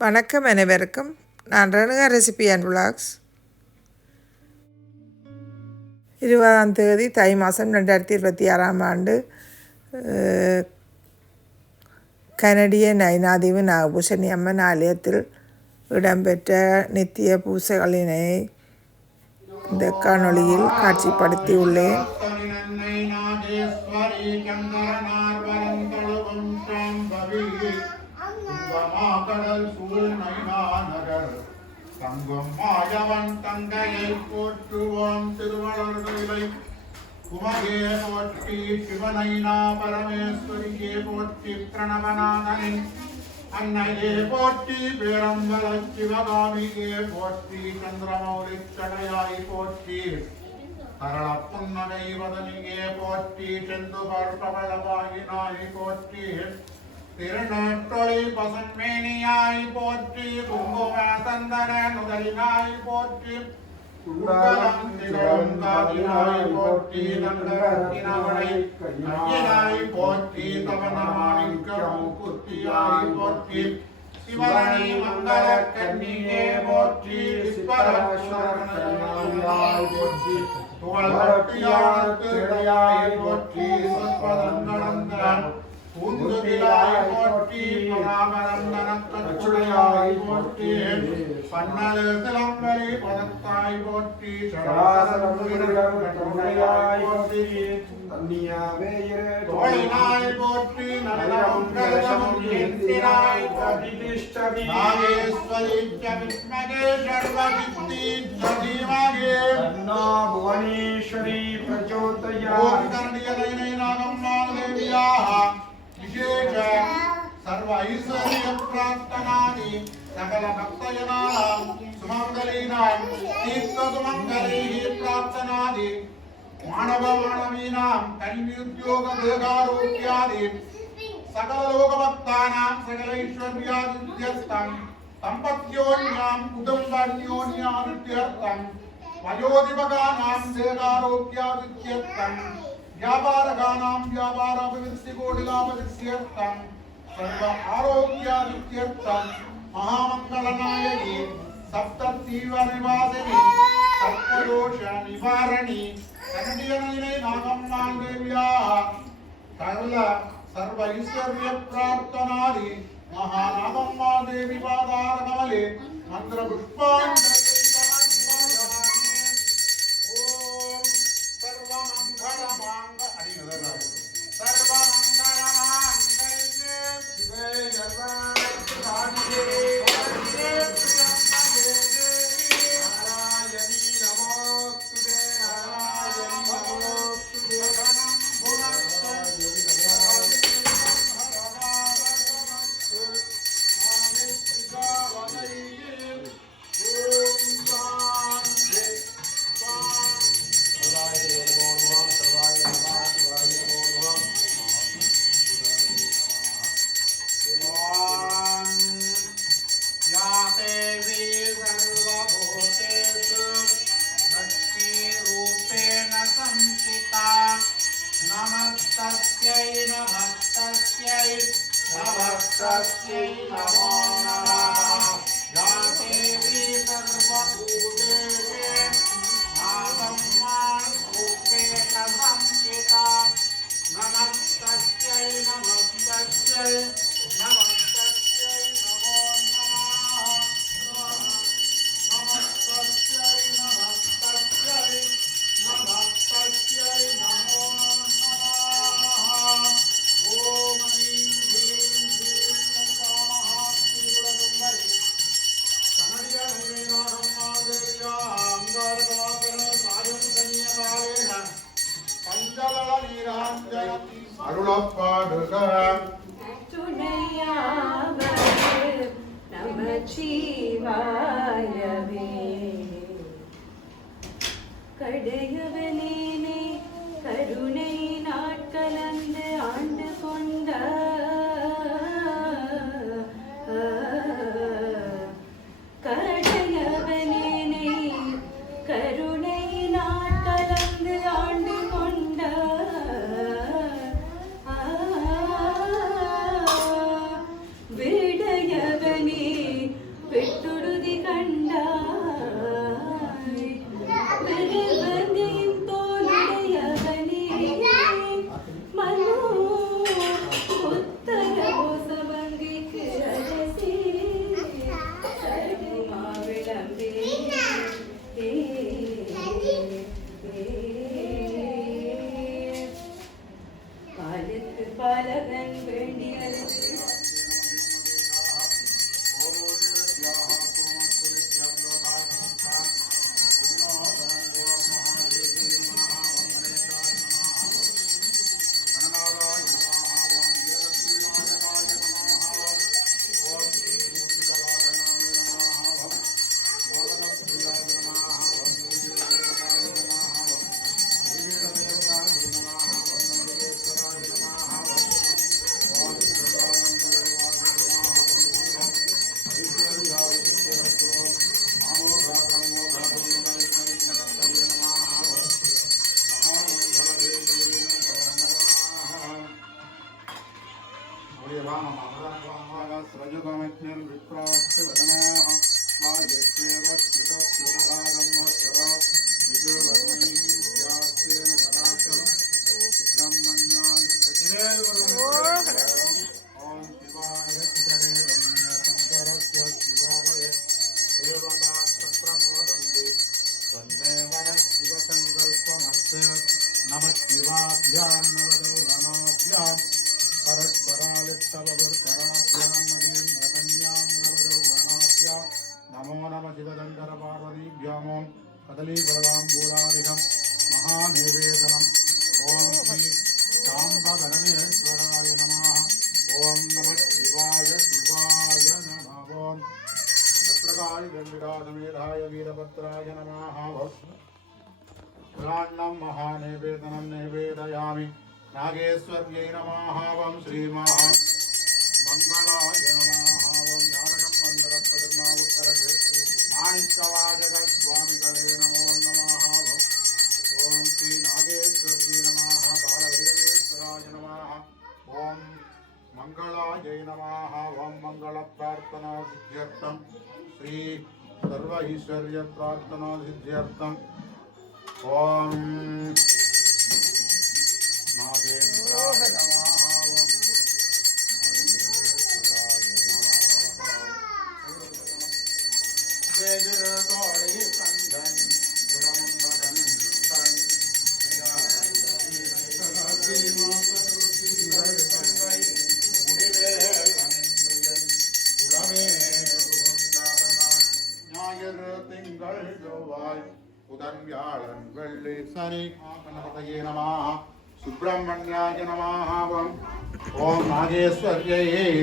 வணக்கம் அனைவருக்கும். நான் ரேணுகா ரெசிபி அண்ட் விலாக்ஸ். 20ஆம் தேதி தை மாதம் 2026ஆம் ஆண்டு கனடிய நைனாதீவு நாகபூஷணி அம்மன் ஆலயத்தில் இடம்பெற்ற நித்திய பூசைகளினை இந்த காணொளியில் காட்சிப்படுத்தியுள்ளேன். கடல் சூழ் நகர் தங்கம் மாயவன் தங்கையை போற்றுவோம் திருவளர்களை குமகே போற்றி சிவனைனா பரமேஸ்வரியே போற்றி பிரணவநாதனின் அன்னையே போற்றி பேரம்பல சிவகாமியே போற்றி சந்திரமௌலி சடையாய் போற்றி சரள புன்னகை வதனியே போற்றி செந்து பவளவாயினாய் போற்றி திருநாட்டொழி பசுமேனியாய் போற்றி குங்கும சந்தன நுதலினாய் போற்றி போற்றி நந்தரத்தினவளை கையினாய் போற்றி தவனமாணிக்கம் குத்தியாய் போற்றி சிவரணி மங்கள கன்னியே போற்றி போற்றி துவளத்தியாய் திருடையாய் போற்றி சொற்பதங்களந்தான் பூந்துகிலாய் போற்றி பராபரந்தனக்கச்சுடையாய் போற்றி பன்னல் சிலம்பரி பதத்தாய் போற்றி சராசரமுடையாய் போற்றி தோழினாய் போற்றி நலமங்கலமும் ஏந்தினாய் பிரதிஷ்டதி நாகேஸ்வரி வித்மகே சர்வசித்தி தீமகே தன்னோ புவனேஸ்வரி பிரச்சோதயாத் கர்ணியலைனை நாகம்மாள் தேவியாः विशेष सर्व ऐश्वर्य प्रार्थनानि सकल भक्तजनानां सुमंगलीनां तीर्थ सुमंगलैः प्रार्थनादि मानव मानवीनां कन्योद्योग देहारोग्यादि सकल लोकभक्तानां सकल ऐश्वर्यादित्यर्थं सम्पत्योन्यां कुटुम्बान्योन्यादित्यर्थं वयोधिपकानां देहारोग्यादित्यर्थं व्यापारकानां व्यापाराभिवृद्धिकोटिलाभविष्यर्थं सर्व आरोग्यादित्यर्थं महामङ्गलनायकी सप्ततीव्रनिवासिनी सप्तदोष निवारणी कनडियनैनै नागम्माள் देव्याः सकल सर्व ऐश्वर्य प्रार्थनादि महानागम्माள் देवी पादारकमले मंत्र पुष्पाञ्जलि नमस्तस्यै नमो नमः या देवी सर्वभूतेषु नागम्मारूपेण संस्थिता नमस्तस्यै नमस्तस्यै नमस्तस्यै नमो नमः नमस्तस्यै नमस्तस्यै नमस्तस्यै नमो नमः ओम கடையவனேனே கருணை நாட்கலந்து ஆண்டு கொண்ட கடையவனேனே கருணை நாட்கலந்து ஆண்டு கொண்ட விடையவனே शिवशङ्कर पार्वतीभ्यामो कदलीफलदाम्बूलादिकं महानिवेदनम् ॐ श्री शाम्बगणनेश्वराय नमः ॐ नमः शिवाय शिवाय नमः ॐ भद्रकाय गंगाधमेधाय वीरभद्राय नमः पुराणं महानिवेदनं निवेदयामि नागेश्वर्यै नमः ॐ श्रीमहा मंगलाय नमः ॐ ज्ञानकं मन्दरपदनावकरजे माणिक्यवाजग स्वामिगले नमो नमः ॐ श्री नागेश्वर्यै नमः कालभैरवेश्वराय नमः ॐ मंगलाय नमः ॐ मंगलप्रार्थना सिद्ध्यर्थं श्री सर्व ऐश्वर्य प्रार्थना सिद्ध्यर्थं ॐ नागेन्द्राय नमः सुब्रह्मण्याय नमः ओम नागेश्वर्यै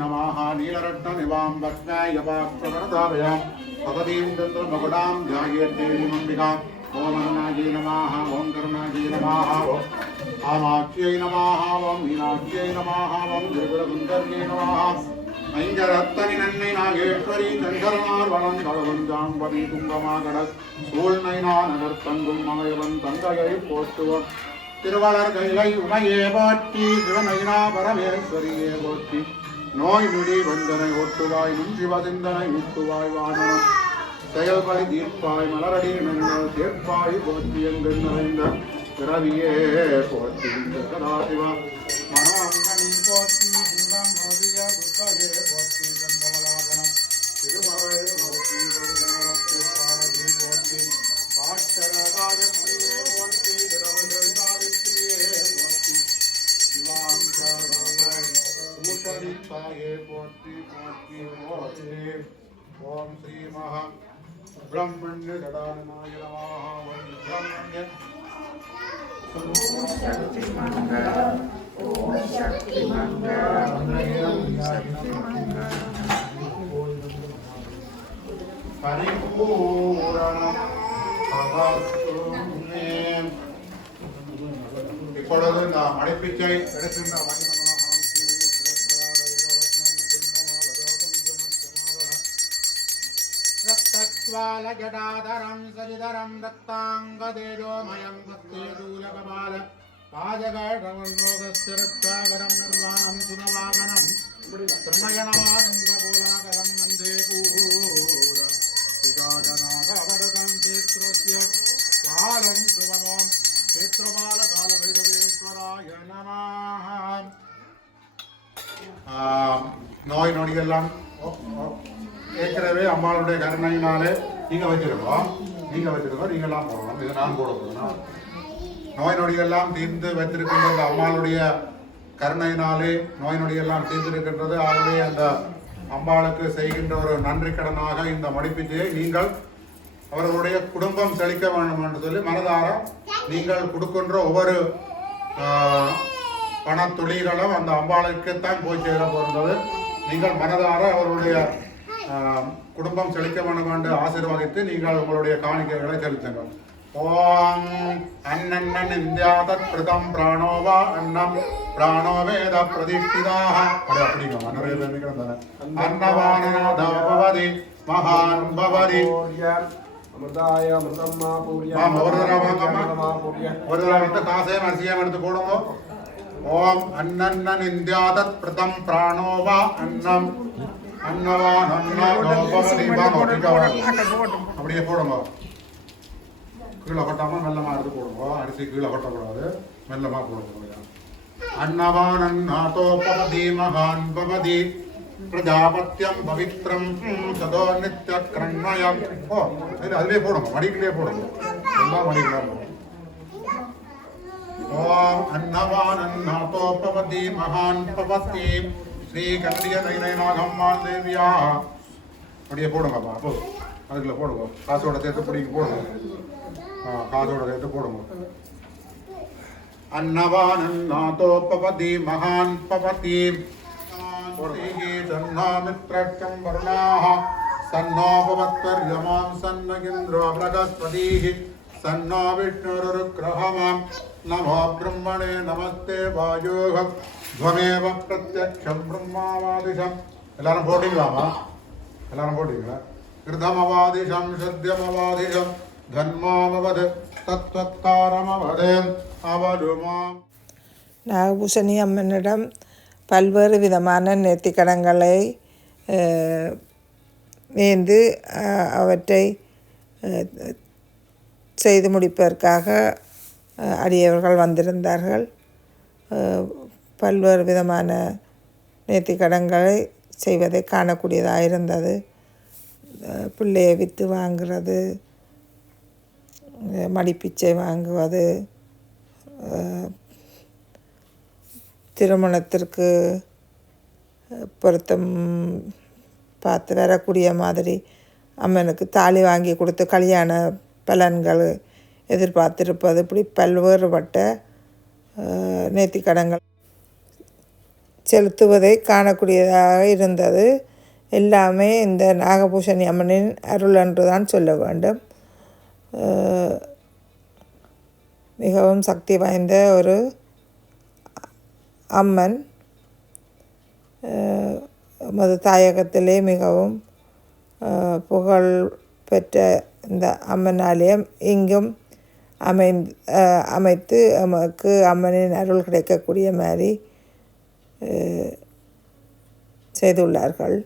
नमः नीलरत्ननिवां वक्ष्याय पात्रवरदाभयां भगवतीं चन्द्रमकुटां ध्यायेत्तेऽम्बिकां ओम अन्नायै नमः ओम करुणायै नमः ओम कामाक्ष्यै नमः ओम मीनाक्ष्यै नमः ओम त्रिपुरसुन्दर्यै नमः ஐங்கரத்தனி நன்னை நாகேஸ்வரி தஞ்சரனார் வளம் தளவஞ்சாம்பதி துங்கமாகடல் சூழ்நைனா நகர் தங்கும் மகைவன் தந்தையை போற்றுவோம் திருவளர் கைலை உமையே போற்றி சிவநைனா பரமேஸ்வரியே போற்றி நோய் நொடி வந்தனை ஒட்டுவாய் நும் சிவசிந்தனை முட்டுவாய் வானவன் செயல்படி தீர்ப்பாய் மலரடி நன்கள் சேர்ப்பாய் போற்றி எங்கு நிறைந்த பிறவியே போற்றி சதாசிவா மனோங்கனி போற்றி சிவம் மோதிய துர்க்கையே போற்றி சங்கமலாபனம் திருமறை போற்றி பரிஜனத்து பாரதி போற்றி பாட்டர காயத்ரியே போற்றி திரவர்கள் சாவித்ரியே போற்றி சிவாங்கராய் பூஷரித்தாயே போற்றி போற்றி போற்றி ஓம் ஸ்ரீ மகா ब्रह्मण्य जडाननाय नमः वै ब्रह्मण्य शक्ति मंगल ओम शक्ति मंगल परिपूर्ण भवतु मे இப்பொழுது நாம் மடிப்பிச்சை எடுக்கின்ற रक्तज्वालजटाधरं सरिधरं रक्ताङ्गदेजोमयं भक्तेदूलकपाल पाजगढवल्लोकस्य रक्षाकरं निर्वाणं सुनवागनं त्रिनयनमानन्दकोलाकलं वन्दे पूर पिशाचनागवडकं क्षेत्रस्य कालं सुवमों क्षेत्रपालकालभैरवेश्वराय नमः நோய் நொடியெல்லாம் ஏற்கனவே அம்மாளுடைய கருணையினாலே நீங்கள் வச்சிருக்கோம் நீங்களாம் போடணும் இதை நான் போட போகணும் நோய் நொடியெல்லாம் தீர்ந்து வைத்திருக்கின்ற அந்த அம்மாளுடைய கருணையினாலே நோய் நொடியெல்லாம் தீர்ந்திருக்கின்றது. ஆகவே அந்த அம்பாளுக்கு செய்கின்ற ஒரு நன்றி கடனாக இந்த மடிப்பிச்சையை நீங்கள் அவர்களுடைய குடும்பம் செழிக்க வேண்டும் என்று சொல்லி மனதார நீங்கள் கொடுக்கின்ற ஒவ்வொரு பணத்துளிகளும் அந்த அம்பாளுக்குத்தான் போய் சேர போகின்றது. நீங்கள் மனதார அவருடைய குடும்பம் செழிக்க வேண்டும் என்று ஆசீர்வாதித்து நீங்கள் உங்களுடைய காணிக்கைகளை செலுத்துங்கள். ஓம் அன்னன்னன் இந்தியாதத் பிரதம் பிராணோவா அன்னம் பிராணோ வேத பிரதிஷ்டிதாக அப்படிங்க நிறைய பேர் நினைக்கிறேன். அன்னவானநாத பவதி மகான் பவதி அமிர்தாய அமிர்தம்மா பூரிய ஒரு தடவை வந்து காசையும் அரிசியும் எடுத்து போடுங்க. ஓம் அன்னன்னன் இந்தியாதத் பிரதம் பிராணோவா அன்னம் அன்னவான் அப்படியே போடுங்க. கீழே கொட்டாமல் மெல்லமாக எடுத்து போடுங்க. அரிசி கீழே கொட்டக்கூடாது, மெல்லமாக போடுங்க. அன்னவான் அன்னாதோபவதி மகான் பவதி பிரஜாபத்தியம் பவித்ரம் சதோ நித்ய கிரண்மயம். ஓ அதுலேயே போடுங்க, மடிக்கிலே போடுங்க, எல்லாம் மடிக்கலாம். ஓம் அன்னவான் அன்னாதோபவதி மகான் பவதி ஸ்ரீ கண்டிய நைனாகம்மா தேவியா அப்படியே போடுங்கப்பா. அதுக்குள்ள போடுங்க, காசோட சேர்த்து பிடிங்க போடுங்க. காசோட சேர்த்து போடுங்க. अन्नवानन्नातोपपति महान् पपति तन्नो मित्रक्षं वरुणाः सन्नोपवत्पर्यमां सन्न इन्द्रो बृहस्पतिः सन्नो विष्णुरुग्रहमां नमो ब्रह्मणे नमस्ते वायुः त्वमेव प्रत्यक्षं ब्रह्मावादिशम् எல்லாரும் போட்டீங்களாமா? எல்லாரும் போட்டீங்களா? கிருதமவாதிஷம் சத்யமவாதிஷம் தன்மாமவது தத்வத்காரமவது அவருமாம். நாகபூஷணி அம்மனிடம் பல்வேறு விதமான நேர்த்திக்கடன்களை வேந்து அவற்றை செய்து முடிப்பதற்காக அடியவர்கள் வந்திருந்தார்கள். பல்வேறு விதமான நேர்த்திக்கடன்களை செய்வதை காணக்கூடியதாக இருந்தது. பிள்ளையை விற்று வாங்குறது, மடிப்பிச்சை வாங்குவது, திருமணத்திற்கு பொருத்தம் பார்த்து வரக்கூடிய மாதிரி அம்மனுக்கு தாலி வாங்கி கொடுத்து கல்யாண பலன்கள் எதிர்பார்த்திருப்பது, இப்படி பல்வேறுபட்ட நேர்த்திக்கடன்கள் செலுத்துவதை காணக்கூடியதாக இருந்தது. எல்லாமே இந்த நாகபூஷணி அம்மனின் அருள் என்று தான் சொல்ல வேண்டும். மிகவும் சக்தி வாய்ந்த ஒரு அம்மன். மது தாயகத்திலே மிகவும் புகழ் பெற்ற இந்த அம்மன் ஆலயம் இங்கும் அமைத்து நமக்கு அம்மனின் அருள் கிடைக்கக்கூடிய மாதிரி செய்துள்ளார்கள்.